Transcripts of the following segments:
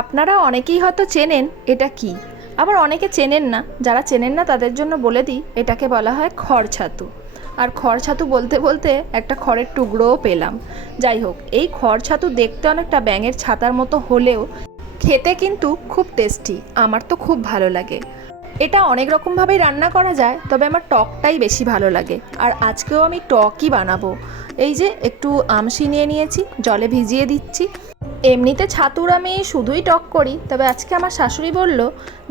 আপনারা অনেকেই হয়তো চেনেন এটা কি, আবার অনেকে চেনেন না। যারা চেনেন না তাদের জন্য বলে দিই, এটাকে বলা হয় খড় ছাতু। আর খড় ছাতু বলতে বলতে একটা খড়ের টুকরোও পেলাম। যাই হোক, এই খড় ছাতু দেখতে অনেকটা ব্যাঙের ছাতার মতো হলেও খেতে কিন্তু খুব টেস্টি। আমার তো খুব ভালো লাগে। এটা অনেক রকমভাবেই রান্না করা যায়, তবে আমার টকটাই বেশি ভালো লাগে। আর আজকেও আমি টকই বানাবো। এই যে একটু আমশি নিয়ে নিয়েছি, জলে ভিজিয়ে দিচ্ছি। এমনিতে ছাতুর আমি শুধুই টক করি, তবে আজকে আমার শাশুড়ি বলল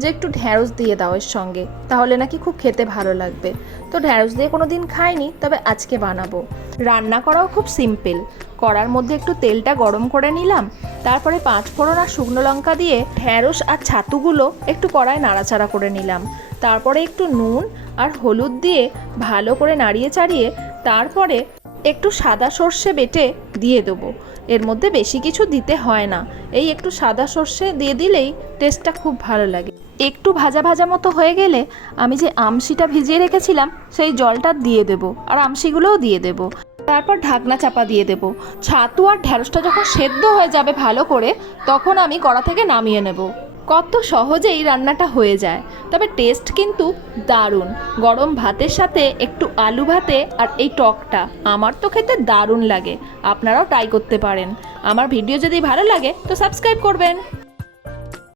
যে একটু ঢ্যাঁড়স দিয়ে দাও এর সঙ্গে, তাহলে নাকি খুব খেতে ভালো লাগবে। তো ঢ্যাঁড়স দিয়ে কোনো দিন খাইনি, তবে আজকে বানাবো। রান্না করাও খুব সিম্পল। কড়ার মধ্যে একটু তেলটা গরম করে নিলাম, তারপরে 5 ফোড়ন আর শুকনো লঙ্কা দিয়ে ঢ্যাঁড়স আর ছাতুগুলো একটু কড়ায় নাড়াচাড়া করে নিলাম। তারপরে একটু নুন আর হলুদ দিয়ে ভালো করে নাড়িয়ে চাড়িয়ে তারপরে একটু সাদা সর্ষে বেটে দিয়ে দেবো। এর মধ্যে বেশি কিছু দিতে হয় না, এই একটু সাদা সর্ষে দিয়ে দিলেই টেস্টটা খুব ভালো লাগে। একটু ভাজা ভাজা মতো হয়ে গেলে আমি যে আমশিটা ভিজিয়ে রেখেছিলাম সেই জলটা দিয়ে দেবো, আর আমশিগুলোও দিয়ে দেবো। তারপর ঢাকনা চাপা দিয়ে দেবো। ছাতু আর ঢ্যাঁড়সটা যখন সেদ্ধ হয়ে যাবে ভালো করে, তখন আমি কড়া থেকে নামিয়ে নেব। কত সহজেই রান্নাটা হয়ে যায়, তবে টেস্ট কিন্তু দারুণ। গরম ভাতের সাথে একটু আলু ভাতে আর এই টকটা আমার তো খেতে দারুণ লাগে। আপনারাও ট্রাই করতে পারেন। আমার ভিডিও যদি ভালো লাগে তো সাবস্ক্রাইব করবেন।